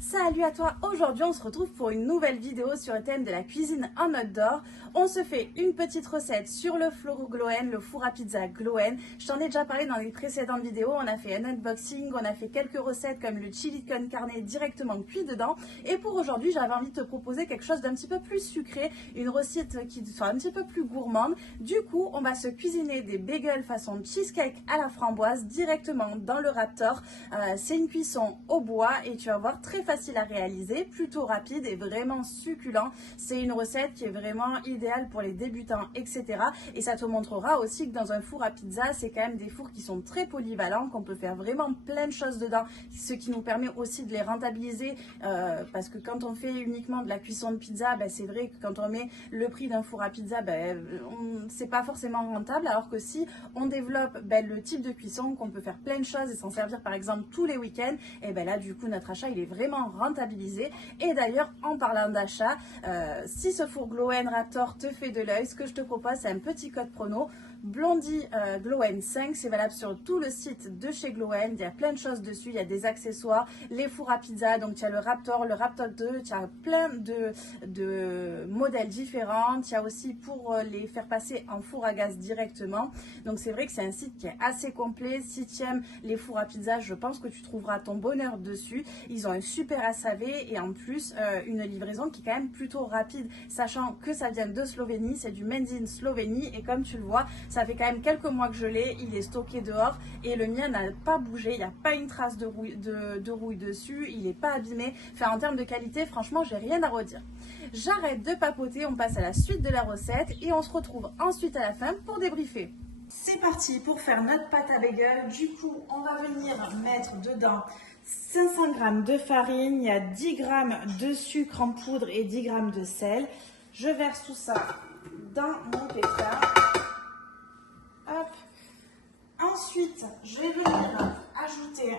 Salut à toi, aujourd'hui on se retrouve pour une nouvelle vidéo sur le thème de la cuisine en outdoor. On se fait une petite recette sur le Floro Glowen, le four à pizza Glowen. Je t'en ai déjà parlé dans les précédentes vidéos, on a fait un unboxing, on a fait quelques recettes comme le chili con carne directement cuit dedans. Et pour aujourd'hui j'avais envie de te proposer quelque chose d'un petit peu plus sucré, une recette qui soit un petit peu plus gourmande. Du coup on va se cuisiner des bagels façon cheesecake à la framboise directement dans le Raptor. C'est une cuisson au bois et tu vas voir très facile à réaliser, plutôt rapide et vraiment succulent. C'est une recette qui est vraiment idéale pour les débutants, etc. Et ça te montrera aussi que dans un four à pizza, c'est quand même des fours qui sont très polyvalents, qu'on peut faire vraiment plein de choses dedans, ce qui nous permet aussi de les rentabiliser parce que quand on fait uniquement de la cuisson de pizza, c'est vrai que quand on met le prix d'un four à pizza, c'est pas forcément rentable, alors que si on développe le type de cuisson, qu'on peut faire plein de choses et s'en servir par exemple tous les week-ends, et là du coup notre achat il est vraiment rentabilisé. Et d'ailleurs en parlant d'achat, si ce four Glowen Raptor te fait de l'œil, ce que je te propose c'est un petit code promo Blondie Glowen 5, c'est valable sur tout le site de chez Glowen. Il y a plein de choses dessus, il y a des accessoires, les fours à pizza, donc tu as le Raptor 2, tu as plein de modèles différents, il y a aussi pour les faire passer en four à gaz directement. Donc c'est vrai que c'est un site qui est assez complet. Si tu aimes les fours à pizza, je pense que tu trouveras ton bonheur dessus. Ils ont un super SAV et en plus une livraison qui est quand même plutôt rapide, sachant que ça vient de Slovénie, c'est du Made in Slovénie et comme tu le vois, ça fait quand même quelques mois que je l'ai, il est stocké dehors et le mien n'a pas bougé, il n'y a pas une trace de rouille dessus, il n'est pas abîmé. Enfin, en termes de qualité, franchement, j'ai rien à redire. J'arrête de papoter, on passe à la suite de la recette et on se retrouve ensuite à la fin pour débriefer. C'est parti pour faire notre pâte à bagel. Du coup, on va venir mettre dedans 500 g de farine, il y a 10 g de sucre en poudre et 10 g de sel. Je verse tout ça dans mon pétard. Hop. Ensuite, je vais venir ajouter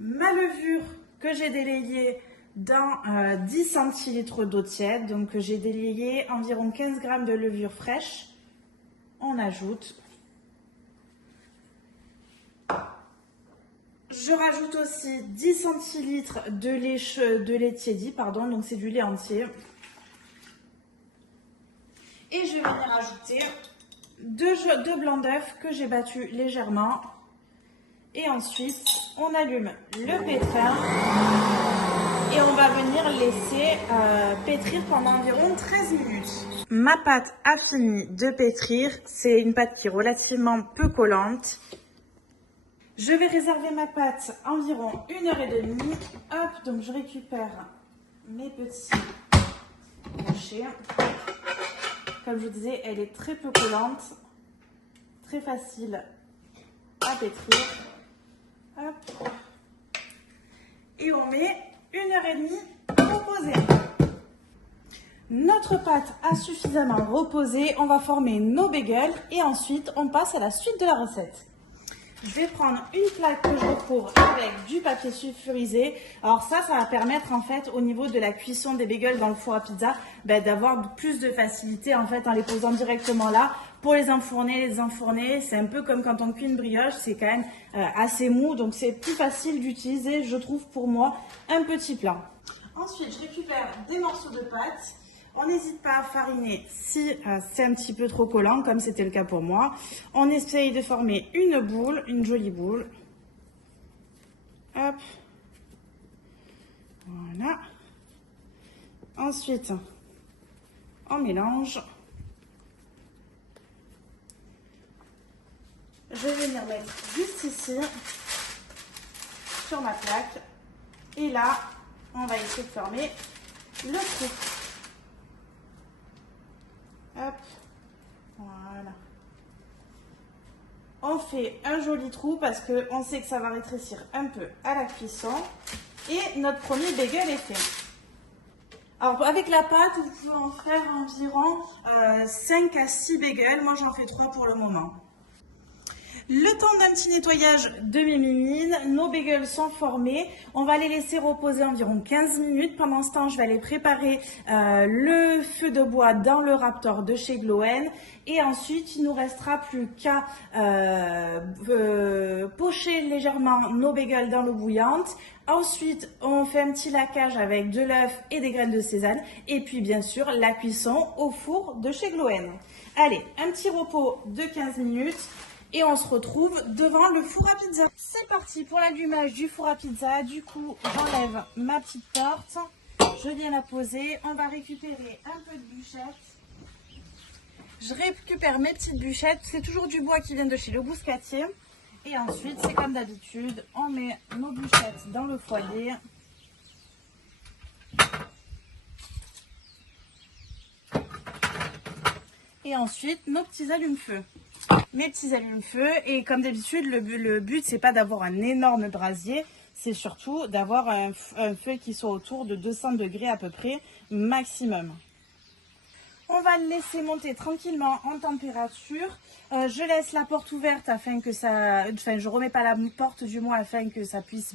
ma levure que j'ai délayée dans 10 centilitres d'eau tiède. Donc j'ai délayé environ 15 g de levure fraîche. On ajoute. Je rajoute aussi 10 centilitres de lait tiédi, donc c'est du lait entier. Et je vais venir ajouter deux blancs d'œufs que j'ai battus légèrement. Et ensuite, on allume le pétrin et on va venir laisser pétrir pendant environ 13 minutes. Ma pâte a fini de pétrir. C'est une pâte qui est relativement peu collante. Je vais réserver ma pâte environ 1h30. Hop, donc je récupère mes petits rochers. Comme je vous disais, elle est très peu collante, très facile à pétrir. Hop. Et on met 1h30 à reposer. Notre pâte a suffisamment reposé. On va former nos bagels et ensuite on passe à la suite de la recette. Je vais prendre une plaque que je recouvre avec du papier sulfurisé. Alors ça va permettre en fait au niveau de la cuisson des bagels dans le four à pizza d'avoir plus de facilité en fait en les posant directement là. Pour les enfourner, c'est un peu comme quand on cuit une brioche, c'est quand même assez mou, donc c'est plus facile d'utiliser, je trouve pour moi, un petit plat. Ensuite, je récupère des morceaux de pâte. On n'hésite pas à fariner si c'est un petit peu trop collant, comme c'était le cas pour moi. On essaye de former une boule, une jolie boule. Hop. Voilà. Ensuite, on mélange. Je vais venir mettre juste ici, sur ma plaque. Et là, on va essayer de former le trou. Hop, voilà. On fait un joli trou parce qu'on sait que ça va rétrécir un peu à la cuisson. Et notre premier bagel est fait. Alors avec la pâte, vous pouvez en faire environ 5 à 6 bagels. Moi j'en fais 3 pour le moment. Le temps d'un petit nettoyage de mes mimines, nos bagels sont formés. On va les laisser reposer environ 15 minutes. Pendant ce temps, je vais aller préparer le feu de bois dans le Raptor de chez Glowen. Et ensuite, il nous restera plus qu'à pocher légèrement nos bagels dans l'eau bouillante. Ensuite, on fait un petit laquage avec de l'œuf et des graines de sésame. Et puis, bien sûr, la cuisson au four de chez Glowen. Allez, un petit repos de 15 minutes. Et on se retrouve devant le four à pizza. C'est parti pour l'allumage du four à pizza. Du coup, j'enlève ma petite torte. Je viens la poser. On va récupérer un peu de bûchette. Je récupère mes petites bûchettes. C'est toujours du bois qui vient de chez Le Bouscatier. Et ensuite, c'est comme d'habitude, on met nos bûchettes dans le foyer. Et ensuite, nos petits allumes-feu. Mes petits allumes-feu, et comme d'habitude, le but c'est pas d'avoir un énorme brasier, c'est surtout d'avoir un feu qui soit autour de 200 degrés à peu près maximum. On va le laisser monter tranquillement en température. Je laisse la porte ouverte afin que ça... Enfin, je remets pas la porte du moins afin que ça puisse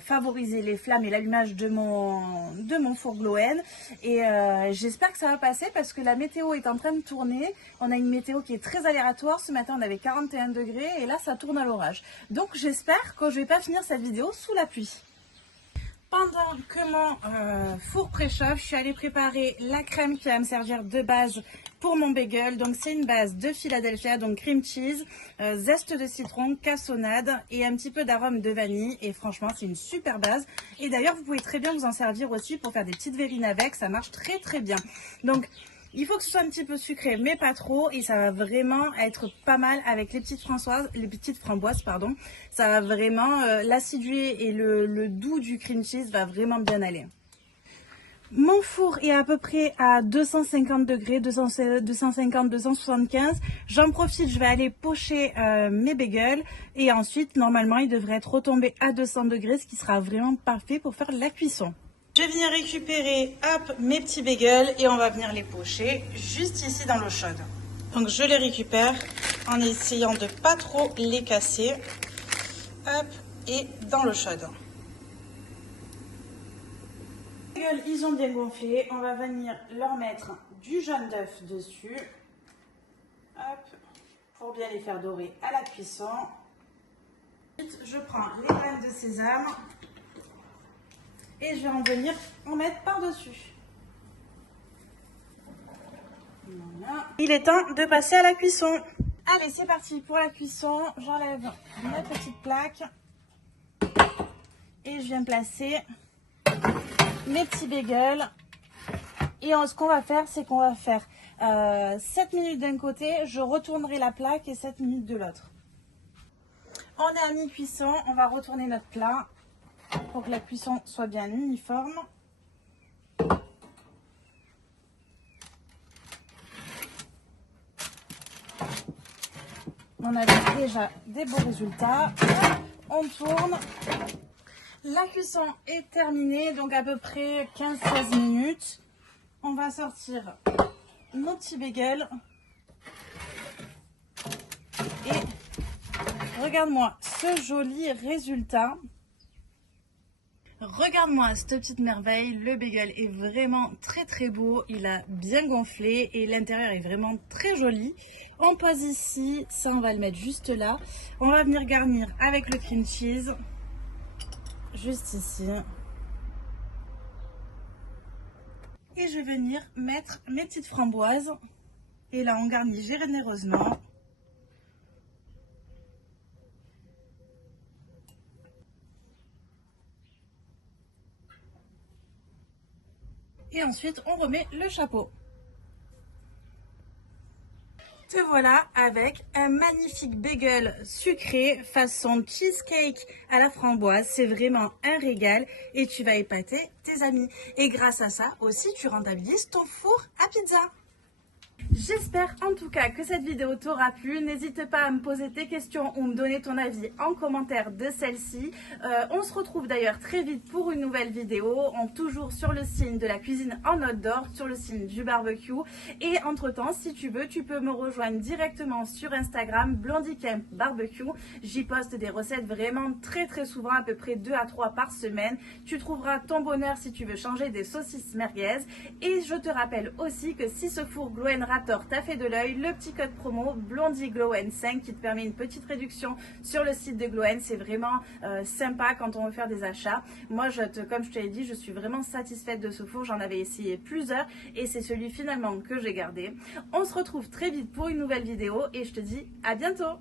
favoriser les flammes et l'allumage de mon four Glowen. Et j'espère que ça va passer parce que la météo est en train de tourner. On a une météo qui est très aléatoire. Ce matin, on avait 41 degrés et là, ça tourne à l'orage. Donc, j'espère que je vais pas finir cette vidéo sous la pluie. Pendant que mon four préchauffe, je suis allée préparer la crème qui va me servir de base pour mon bagel. Donc c'est une base de Philadelphia, donc cream cheese, zeste de citron, cassonade et un petit peu d'arôme de vanille. Et franchement, c'est une super base. Et d'ailleurs, vous pouvez très bien vous en servir aussi pour faire des petites verrines avec. Ça marche très très bien. Donc il faut que ce soit un petit peu sucré, mais pas trop. Et ça va vraiment être pas mal avec les petites framboises, pardon. Ça va vraiment, l'acidulé et le doux du cream cheese va vraiment bien aller. Mon four est à peu près à 250 degrés, 250-275. J'en profite, je vais aller pocher mes bagels. Et ensuite, normalement, il devrait être retombé à 200 degrés, ce qui sera vraiment parfait pour faire la cuisson. Je viens récupérer mes petits bagels et on va venir les pocher juste ici dans l'eau chaude. Donc je les récupère en essayant de pas trop les casser. Hop, et dans l'eau chaude. Les bagels, ils ont bien gonflé. On va venir leur mettre du jaune d'œuf dessus. Hop, pour bien les faire dorer à la cuisson. Ensuite, je prends les graines de sésame. Et je vais en mettre par-dessus. Voilà. Il est temps de passer à la cuisson. Allez, c'est parti pour la cuisson. J'enlève ma petite plaque. Et je viens placer mes petits bagels. Et ce qu'on va faire, c'est qu'on va faire 7 minutes d'un côté. Je retournerai la plaque et 7 minutes de l'autre. On est à mi-cuisson. On va retourner notre plat pour que la cuisson soit bien uniforme. On a déjà des beaux résultats. On tourne. La cuisson est terminée, donc à peu près 15-16 minutes. On va sortir nos petits bagels. Et regarde-moi ce joli résultat. Regarde-moi cette petite merveille, le bagel est vraiment très très beau, il a bien gonflé et l'intérieur est vraiment très joli. On pose ici, ça on va le mettre juste là. On va venir garnir avec le cream cheese, juste ici. Et je vais venir mettre mes petites framboises. Et là on garnit généreusement. Et ensuite, on remet le chapeau. Te voilà avec un magnifique bagel sucré façon cheesecake à la framboise. C'est vraiment un régal et tu vas épater tes amis. Et grâce à ça aussi, tu rentabilises ton four à pizza. J'espère en tout cas que cette vidéo t'aura plu. N'hésite pas à me poser tes questions ou me donner ton avis en commentaire de celle-ci. On se retrouve d'ailleurs très vite pour une nouvelle vidéo, toujours sur le signe de la cuisine en outdoor, sur le signe du barbecue. Et entre temps, si tu veux, tu peux me rejoindre directement sur Instagram, Blondicamp Barbecue. J'y poste des recettes vraiment très souvent, à peu près 2 à 3 par semaine. Tu trouveras ton bonheur si tu veux changer des saucisses merguez. Et je te rappelle aussi que si ce four Glowen Raptor t'a fait de l'œil, le petit code promo BlondieGlowen5 qui te permet une petite réduction sur le site de Glowen. C'est vraiment sympa quand on veut faire des achats. Moi, comme je te l'ai dit, je suis vraiment satisfaite de ce four. J'en avais essayé plusieurs et c'est celui finalement que j'ai gardé. On se retrouve très vite pour une nouvelle vidéo et je te dis à bientôt.